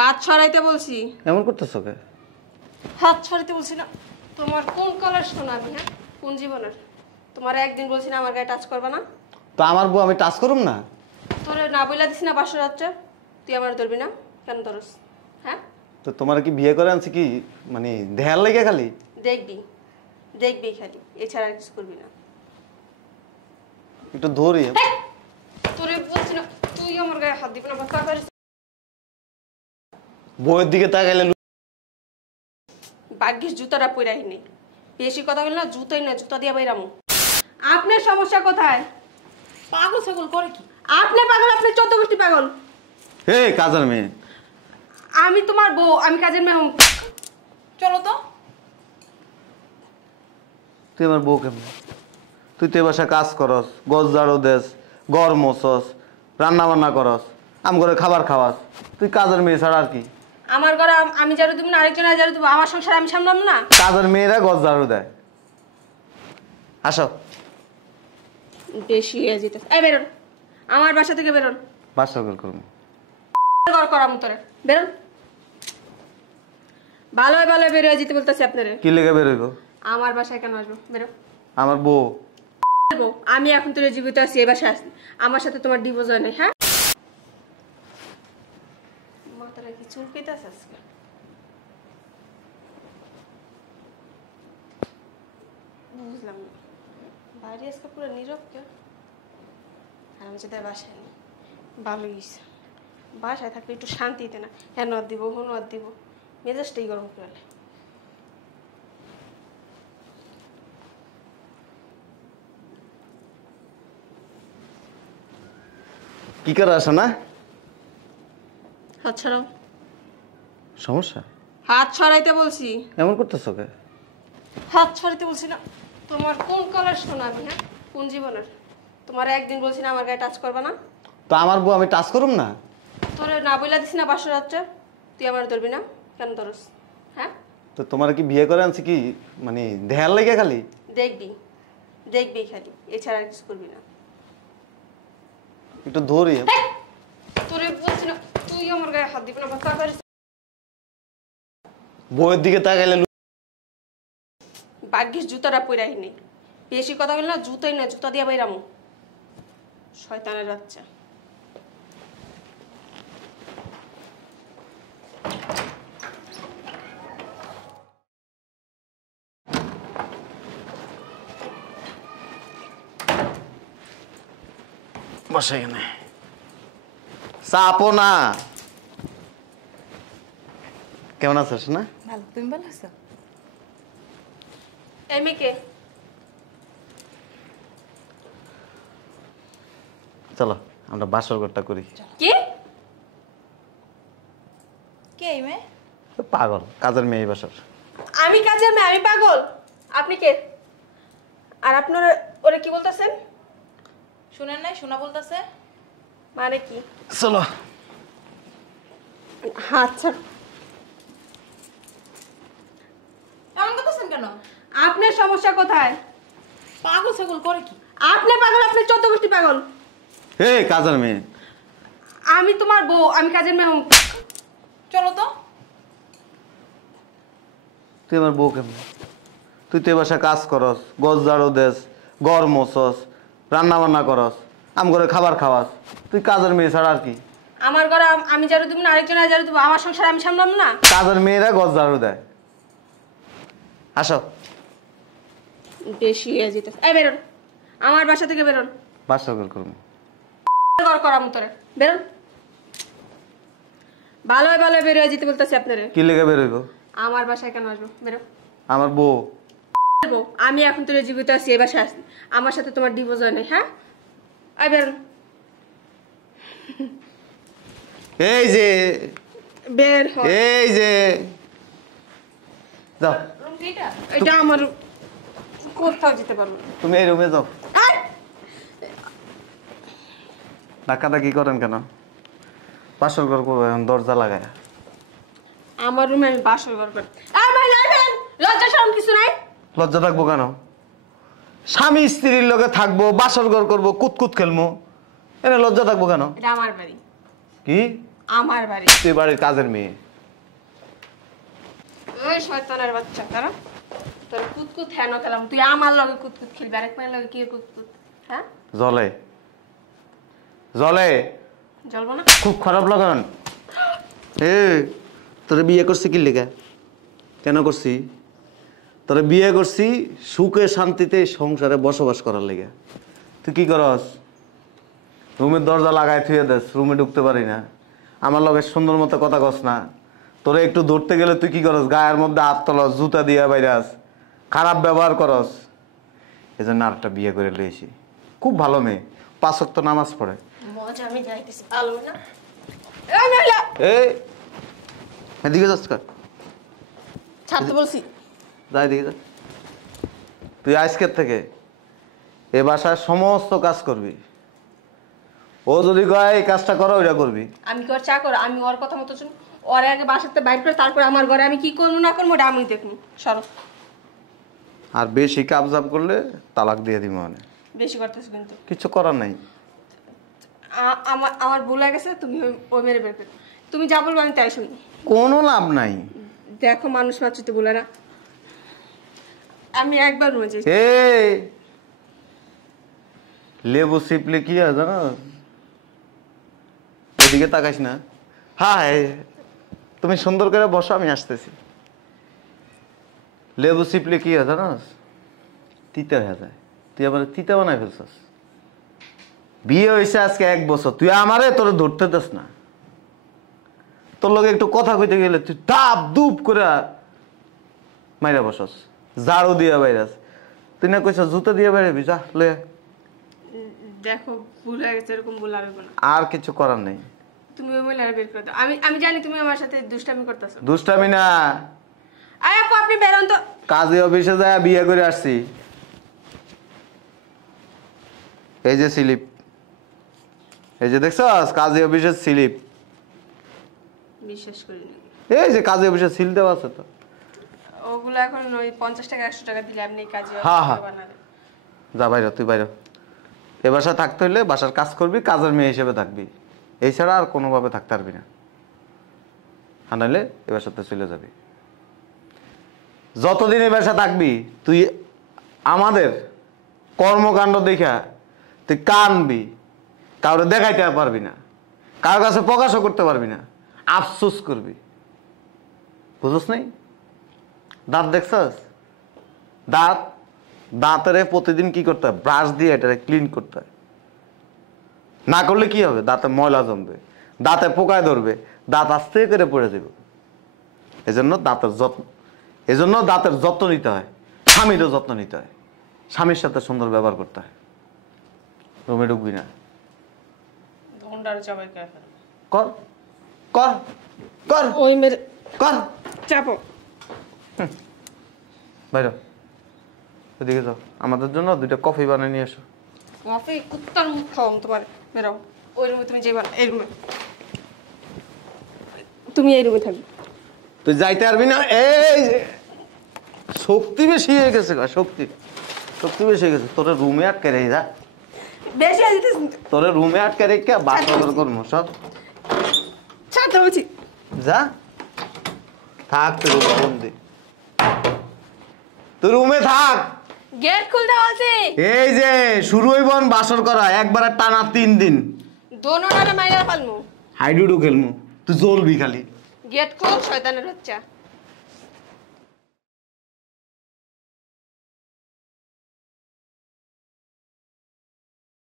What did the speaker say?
হাত ছড়াইতে বলছি। এমন করতেছ কে? হাত ছড়াইতে বলছি না। তোমার কোন কালার শোনা আমি? হ্যাঁ, কোন জীবনের? তোমার একদিন বলছি না আমার গায়ে টাচ করবে না? তো আমার বউ আমি টাচ করুম না? তোরে না বইলা দিছি না বাসর রাত্রে? তুই আমার ধরবি না? কেন ধরস? হ্যাঁ, তো তোমার কি বিয়ে করে আনছি কি মানে দেহার লাগে খালি? দেখবি দেখবি খালি, এছাড়া আর কিছু করবি না। একটু ধরি। তোরে বলছি না তুই আমার গায়ে হাত দিবি না। বাচ্চা করিস বউয়ের দিকে তাকাইলে ভাগ্যিস জুতাটা পইরাই নেই। বেশি কথা বলি না, জুতোই না, জুতা দিয়ে বাইরামু। আপনার সমস্যা কোথায়? পাগল ছাগল করে কি? আপনি পাগল, আপনি 14 গোষ্ঠী পাগল। হে কাজের মেয়ে, আমি তোমার বউ, আমি কাজের মেয়ে। চলো তো। তুই আমার বউ কেমন? তুই তো বাসা কাজ করস, গজ ঝাড়ু দেস, ঘর মোছস, রান্না বান্না করস, আম করে খাবার খাওয়াস। তুই কাজের মেয়ে ছাড়া আর কি? আমার ঘরে আমি ঝাড়ু দিব না, আরেকজন ঝাড়ু দিব? আমার সংসার আমি সামলাম না? কাজের মেয়েরা গজ ঝাড়ু দেয়। আসো। বেশি হয়ে যেতে। এই বেরোন, আমার বাসা থেকে বেরোন। বাসা করুন ঘর করাম তোরে, বেরোন। ভালো ভালো বেরোয় যেতে বলতেছি আপনারে। কি লেগে বেরোইব? আমার বাসায় কেন আসবো? বেরো। আমার বউ। আমি এখন তোর জীবিত আছি, এই বাসায় আসি। আমার সাথে তোমার ডিভোর্স হয় নাই? হ্যাঁ, মাথাটা কি চুলকাইতেছে আজকে? বুঝলাম না, বাইরে আজকে পুরো নীরব কে? আর আমি যদি বাসায় নেই, ভালোই হয়েছে। বাসায় থাকলে একটু শান্তিতে না, হ্যাঁ নদ দিব, হো নদ দিব, মেজাজটাই গরম করে। কি করে আসো না? হাত ছড়াও। সমস্যা? হাত ছড়াইতে বলছি। এমন করতেছ কে? হাত ছড়াইতে বলছি না। তোমার কোন কালার শোনা আমি? হ্যাঁ, কোন জীবনের? তোমার একদিন বলছি না আমার গায়ে টাচ করবে না? তো আমার বউ আমি টাচ করুম না? তোরে না বইলা দিছি না বাসর রাত্রে? তুই আমার ধরবি না? কেন ধরস? হ্যাঁ, তো তোমার কি বিয়ে করে আনছি কি মানে দেহার লাগে খালি? দেখবি দেখবি খালি, এছাড়া আর কিছু করবি না। একটু ধরি। তোরে বলছি না তুই আমার গায়ে হাত দিবি না। বাচ্চা করিস বউয়ের দিকে তাকাইলে ভাগ্যিস জুতাটা পইরাই নেই। বেশি কথা বলি না, জুতোই না, জুতা দিয়ে বাইরামু। শয়তানের বাচ্চা। বসে এখানে চাপো না। কেমন আছিস না? ভালো, তুমি ভালো আছো? এই মেয়েকে চলো আমরা বাসর ঘরটা করি। কি? কে এই মেয়ে? পাগল, কাজের মেয়ে বাসর। আমি কাজের মেয়ে? আমি পাগল? আপনি কে? আর আপনার ওরে কি বলতেছেন? শুনেন নাই? শোনা বলতেছে। মানে কি? চলো। হাত ছাড়। এমন করতেছেন কেন? আপনার সমস্যা কোথায়? পাগল ছাগল করে কি? আপনি পাগল, আপনি 14 গোষ্ঠী পাগল। হে কাজের মেয়ে, আমি তোমার বউ, আমি কাজের মেয়ে। চলো তো। তুই আমার বউ কেমন? তুই তো বাসা কাজ করস, গজ ঝাড়ু দেস, ঘর মোছস, রান্না বান্না করস, আম করে খাবার খাওয়াস। তুই কাজের মেয়ে ছাড়া আর কি? আমার ঘরে আমি ঝাড়ু দিব না, আরেকজন ঝাড়ু দিব? আমার সংসার আমি সামলাম না? কাজের মেয়েরা গজ ঝাড়ু দেয়। আসো। বেশি হয়ে যেতে। এই বেরোন, আমার বাসা থেকে বেরোন। বাসর ঘর করবো। ঘর করাম তোরে, বেরোন। ভালো ভালো বেরোয় যেতে বলতেছি আপনারে। কি লেগে বেরোইব? আমার বাসায় কেন আসবো? বেরো। আমার বউ। আমি এখন তোর জীবিত আছি, এই বাসায় আসি। আমার সাথে তোমার ডিভোর্স হয় নাই? হ্যাঁ, আই বেরোন। এই যে বের হ। এই যে যাও। রুম কিটা? এটা আমার কোথাও যেতে পারবো না। তুমি এই রুমে যাও। আয়! ধাক্কাটা কি করেন কেন? বাসর ঘর করবো এখন দরজা লাগায়। আমার রুমে আমি বাসর ঘর করি। আয় ভাই, আয় ভাই, লজ্জা শরম কিছু নাই? লজ্জা থাকবো কেন? স্বামী স্ত্রীর লগে থাকবো, বাসর ঘর করবো, কুতকুত খেলবো, এনে লজ্জা থাকবো কেন? এটা আমার বাড়ি। কি আমার বাড়ি। তুই বাড়ির কাজের মেয়ে। ওই শয়তানের বাচ্চা তারা তোর কুতকুত হেন খেলাম, তুই আমার লগে কুতকুত খেলবি, আরেক মেয়ের লগে কি কুতকুত? হ্যাঁ জলে জলে জ্বলবো না? খুব খারাপ লাগান। তোরে বিয়ে করছি কি লেগে? কেন করছি? তোরে বিয়ে করছি সুখে শান্তিতে সংসারে বসবাস করার লেগে। তুই কি করস? রুমের দরজা লাগাই থুয়ে দেস, রুমে ঢুকতে পারি না। আমার লগে সুন্দর মতো কথা কস না। তোরে একটু ধরতে গেলে তুই কি করস? গায়ের মধ্যে হাত তলস, জুতা দিয়া বাইরাস, খারাপ ব্যবহার করস। এই জন্য আরেকটা বিয়ে করে লইছি। খুব ভালো মেয়ে, 5 ওয়াক্ত নামাজ পড়ে। মজা আমি যাইতেছি ভালো না। এই মহিলা এই এদিকে যাস কার? ছাড়তে বলছি। যাই দিকে যা। তুই আজকের থেকে এ বাসার সমস্ত কাজ করবি। ও যদি কয় এই কাজটা করো, ওইটা করবি। আমি কি ওর চাকর? আমি ওর কথা মতো শুন, ওর আগে বাসাতে বাইর করে তারপর আমার ঘরে আমি কি করবো না করবো ওটা আমি দেখবো। সরো। আর বেশি কাবজাব করলে তালাক দিয়ে দিব। মানে বেশি করতেছ কিন্তু। কিছু করার নাই। আমার আমার ভুল হয়ে গেছে, তুমি ওই মেরে বের করো। তুমি যা বলবো আমি তাই শুনবো। কোনো লাভ নাই। দেখো মানুষ মাত্র তো বলে না। আমি একবার রুমে যাই। এই লেবু সিপলে কি হয় জানো? এদিকে তাকাইস না। হাই, তুমি সুন্দর করে বসো, আমি আসতেছি। লেবু সিপলে কি হয় জানো? তিতা হয়ে যায়। তুই আবার তিতা বানাই ফেলছস। বিয়ে হয়েছে আজকে 1 বছর, তুই আমারে তোরে ধরতে দেস না। তোর লগে একটু কথা কইতে গেলে তুই ডাব দুপ করে মাইরা বসস, ঝাড়ু দিয়া বাইরাস। তুই না কইছ জুতা দিয়ে বাইরাবি, যা লয়ে। দেখো ভুল হয়ে গেছে, এরকম ভুল আর হবে না। আর কিছু করার নেই। তুমি ওই মহিলার বের করে দাও। আমি জানি তুমি আমার সাথে দুষ্টামি করতেছো। দুষ্টামি না। আরে আপু আপনি বেরোন তো। কাজী অফিসে যায় বিয়ে করে আসছি। এই যে স্লিপ, এই যে দেখছস কাজী অফিসের স্লিপ। বিশ্বাস করি না। এই যে কাজী অফিসের সিল দেওয়া আছে তো। ওগুলো এখন ওই 50 টাকা 100 টাকা দিলে আপনি কাজে হ্যাঁ, হ্যাঁ। বানাবেন। যা বাইরে, তুই বাইরে। এ বাসায় থাকতে হইলে বাসার কাজ করবি, কাজের মেয়ে হিসেবে থাকবি। এই ছাড়া আর কোনোভাবে থাকতে পারবি না। আর নাহলে এ বাসাতে চলে যাবি। যতদিন এ বাসা থাকবি তুই আমাদের কর্মকাণ্ড দেখা তুই কানবি, কাউরে দেখাইতে পারবি না, কারোর কাছে প্রকাশও করতে পারবি না, আফসোস করবি। বুঝছ নাই? দাঁত দেখছস? দাঁতের প্রতিদিন কি করতে হয়? ব্রাশ দিয়ে এটা ক্লিন করতে হয়। না করলে কি হবে? দাঁতে ময়লা জমবে, দাঁতে পোকায় ধরবে, দাঁত আস্তে করে পড়ে যাবে। এজন্য দাঁতের যত্ন নিতে হয়, স্বামীরও যত্ন নিতে হয়, স্বামীর সাথে সুন্দর ব্যবহার করতে হয়। রুমে ঢুকবি না। ধন্ডার জবাই করে ফেলো। কর কর কর ওই মেরে কর। চাপো। বাইরে ওদিকে যাও, আমাদের জন্য 2টা কফি বানিয়ে নিয়ে এসো। কফি কুত্তার মুখ খাওয়াম তোমার। বেরাও ওই রুমে, তুমি যাইবা না। এই রুমে তুমি এই রুমে থাকবে। তুই যাইতে পারবি না। এই যে শক্তি বেশি হয়ে গেছে, শক্তি বেশি হয়ে গেছে। তোরে রুমে আটকে রেখে যা। বেশি হয়ে যেতেছে। তোরে রুমে আটকে রেখে বাস অর্ডার করবো সব। ছাড়তে বলছি। যা থাক, তুই রুমে বন্দি, তুই রুমে থাক। গেট খুলতে বলছি। এই যে শুরু হইব বাসর করা, একবারে টানা 3 দিন। দোনোটারে মাইরা ফেলমু। হাইডুডু খেলমু, তুই জ্বলবি খালি। গেট খোল শয়তানের বাচ্চা।